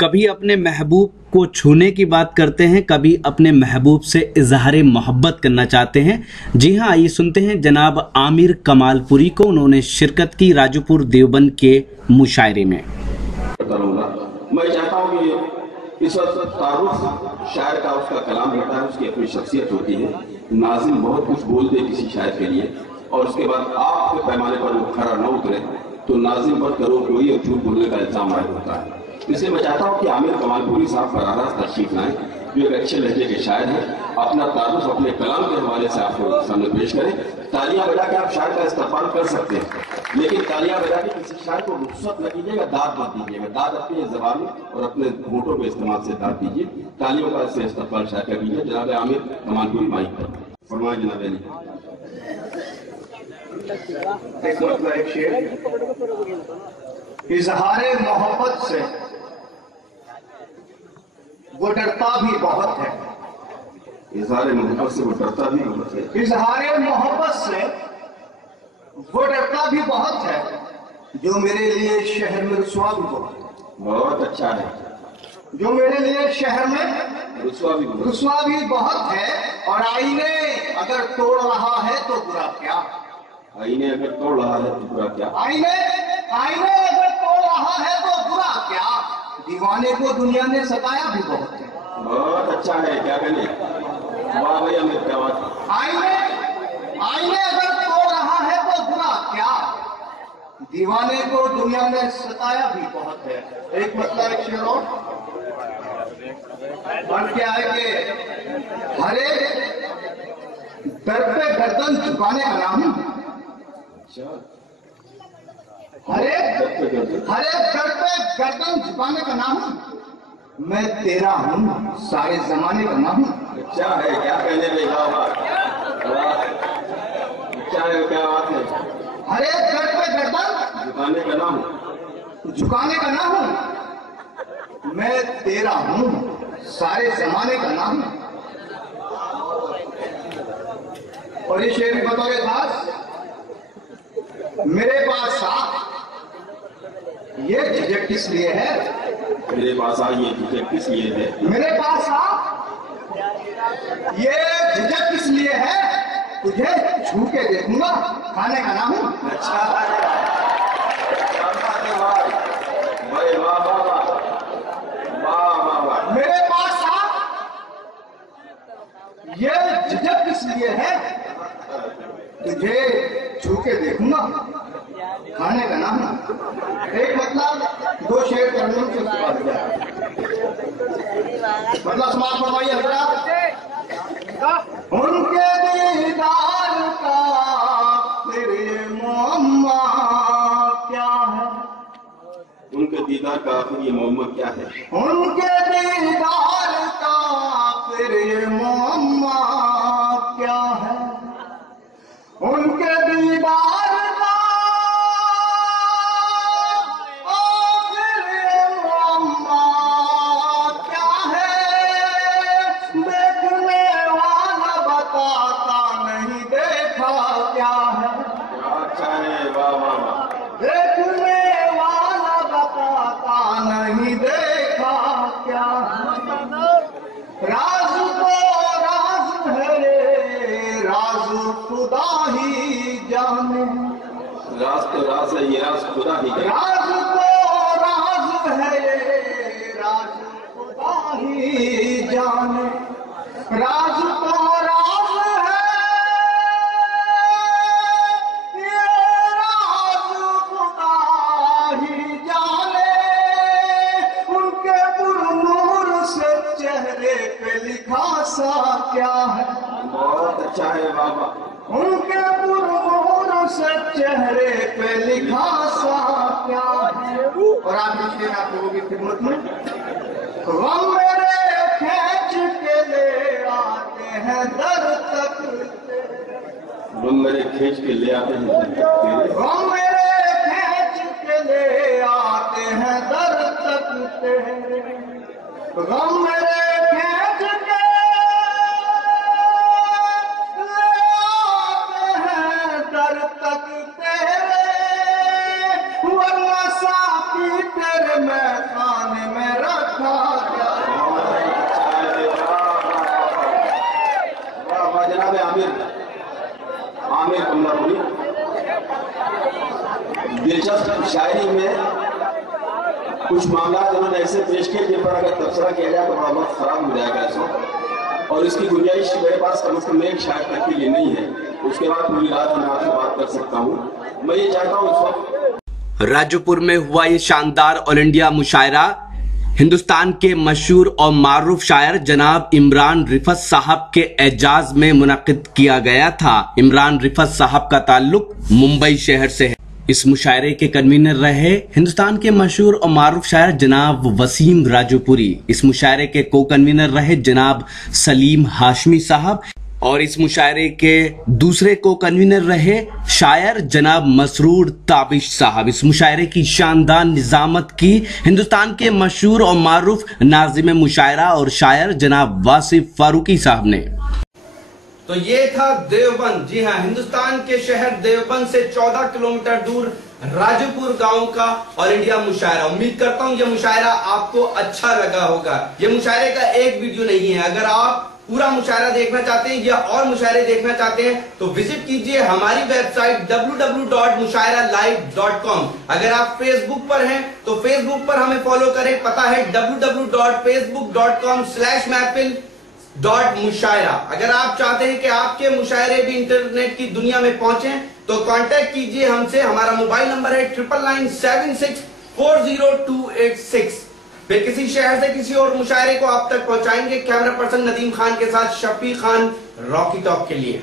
कभी अपने महबूब को छूने की बात करते हैं, कभी अपने महबूब से इजहार मोहब्बत करना चाहते हैं। जी हाँ, आइए सुनते हैं जनाब आमिर कमालपुरी को। उन्होंने शिरकत की राजूपुर देवबंद के मुशायरे में। मैं चाहता हूँ कि इस वक्त तारुफ शायर का उसका कलाम होता है, उसकी अपनी शख्सियत होती है। नाज़िम बहुत कुछ बोल दे किसी शायर के लिए और उसके बाद आपके पैमाने पर वो खरा न उतरे तो नाज़िम पर करोड़पति और झूठ बोलने का इल्जाम आयद होता है। इसलिए मैं चाहता हूँ कि आमिर कमालपुरी साहब फराराज तशरीफ लाएं, जो एक अच्छे लहजे के शायर हैं, अपना तारुफ अपने कलाम के हवाले से आपको सामने पेश करें। तालियां बजा के आप शायर का इस्तेमाल कर सकते हैं, लेकिन तालियां बजा के किसी शायर को रुख्सत न कीजिएगा, दाद मत दीजिएगा। दाद अपनी ज़बान और अपने होठों के इस्तेमाल से दाद दीजिए। तालियों का से इस्तेमाल शायर का कीजिए। जनाब आमिर कमालपुरी माइक पर फरमाए। जनाब अली एक शेर, इजहारे मोहब्बत से वो डरता भी बहुत है। इजहारे मोहब्बत से वो डरता भी बहुत है। इजहारे मोहब्बत से वो डरता भी बहुत है, जो मेरे लिए शहर में रुसवा भी बहुत है। बहुत अच्छा है। जो मेरे लिए शहर में रुसवा भी बहुत है। और आईने अगर तोड़ रहा है तो बुरा क्या। आईने अगर तोड़ रहा है तो बुरा क्या। आईने अगर तोड़ रहा है तो बुरा क्या। दीवाने को दुनिया ने सताया भी बहुत है। बहुत अच्छा है। क्या कहें, वाह भाई अमिर, क्या बात। आईने अगर तोड़ रहा है तो बुरा क्या। दीवाने को दुनिया में सताया भी बहुत है। एक मतलब एक शेर और क्या है कि हरे दर पे गर्दन झुकाने का नाम है। हरे दर पे गर्दन झुकाने का नाम है। मैं तेरा हूँ सारे जमाने का नाम हूँ। अच्छा है। क्या कहने में अच्छा है, क्या बात है। हरे दर पे गर्दन झुकाने का नाम हूँ। मैं तेरा हूँ सारे जमाने का नाम हूँ। और ये शेर भी बतौर खास, मेरे पास आ ये झिझक किस लिए है। मेरे पास आ ये झिझक किस लिए है। मेरे पास आ ये झिझक किस लिए है। तुझे छू के देखूंगा खाने का नाम हूं। अच्छा भाई, वाह वाह वाह वाह। मेरे पास आ ये झिझक किस लिए है। तुझे छू के देखूंगा खाने का नाम। एक मतलब दो शेर करने से मतलब समाज फरमाइए हजरात। उनके दीदार का तेरे मोहम्मा क्या है। उनके दीदार का आखिर ये मोहम्मद क्या है। उनके दीदार का तेरे मोहम्मा क्या है। उनके दीदार का आखिर मोहम्मा क्या है। देखने वाला बताता नहीं देखा क्या है। अच्छा है, वाह वाह वाह। देखने वाला बताता नहीं देखा क्या है। राज तो राज है रे, राज खुदा ही जाने। राज तो राज है, ये राज खुदा ही जाने। राज तो राज है ये, राज खुदा ही जाने। राज तो राज है ये, राज खुदा ही जाने। उनके पुरनूर से चेहरे पे लिखा सा क्या है। बहुत अच्छा है, वाह वाह। उनके पुरनूर से चेहरे पे लिखा सा क्या है। और आप लिखिए आप लोगों की खिदमत में। गम मेरे खींच के ले आते हैं दर तक। गम मेरे खींच के ले आते हैं दर तक। गम मेरे खींच के ले आते हैं दर तक तेरे। गम मेरे खींच के ले आते हैं दर तक तेरे। वरना साथी तेरे मैं खाने में रह शायरी में कुछ मामला उन्होंने ऐसे पेश किए जिन पर अगर तबसरा किया जाए तो बड़ा वक्त खराब हो जाएगा इस वक्त, और इसकी गुंजाइश मेरे पास कम से कम एक शायर तक के लिए नहीं है। उसके बाद पूरी रात मैं आपसे बात कर सकता हूँ। मैं ये चाहता हूँ इस वक्त राजोपुर में हुआ ये शानदार ऑल इंडिया मुशायरा हिंदुस्तान के मशहूर और मारूफ शायर जनाब इमरान रिफत साहब के एजाज में मुनक्किद किया गया था। इमरान रिफत साहब का ताल्लुक मुंबई शहर से है। इस मुशायरे के कन्वीनर रहे हिंदुस्तान के मशहूर और मारूफ शायर जनाब वसीम राजोपुरी। इस मुशायरे के को कन्वीनर रहे जनाब सलीम हाशमी साहब, और इस मुशायरे के दूसरे को कन्वीनर रहे शायर जनाब मसरूर ताबिश साहब। इस मुशायरे की शानदार निजामत की हिंदुस्तान के मशहूर और मारूफ नाज़िम मुशायरा और शायर जनाब वासिफ फारूकी साहब ने। तो ये था देवबंद, जी हाँ, हिंदुस्तान के शहर देवबंद से 14 किलोमीटर दूर राजोपुर गांव का ऑल इंडिया मुशायरा। उम्मीद करता हूं ये मुशायरा आपको अच्छा लगा होगा। ये मुशायरे का एक वीडियो नहीं है। अगर आप पूरा मुशायरा देखना चाहते हैं या और मुशायरे देखना चाहते हैं तो विजिट कीजिए हमारी वेबसाइट www.mushairalive.com। अगर आप फेसबुक पर हैं तो फेसबुक पर हमें फॉलो करें, पता है www.facebook.com/महफिल.मुशायरा। अगर आप चाहते हैं कि आपके मुशायरे भी इंटरनेट की दुनिया में पहुंचे तो कांटेक्ट कीजिए हमसे। हमारा मोबाइल नंबर है 9997640286। फिर किसी शहर से किसी और मुशायरे को आप तक पहुंचाएंगे कैमरा पर्सन नदीम खान के साथ शफी खान, रॉकी टॉक के लिए।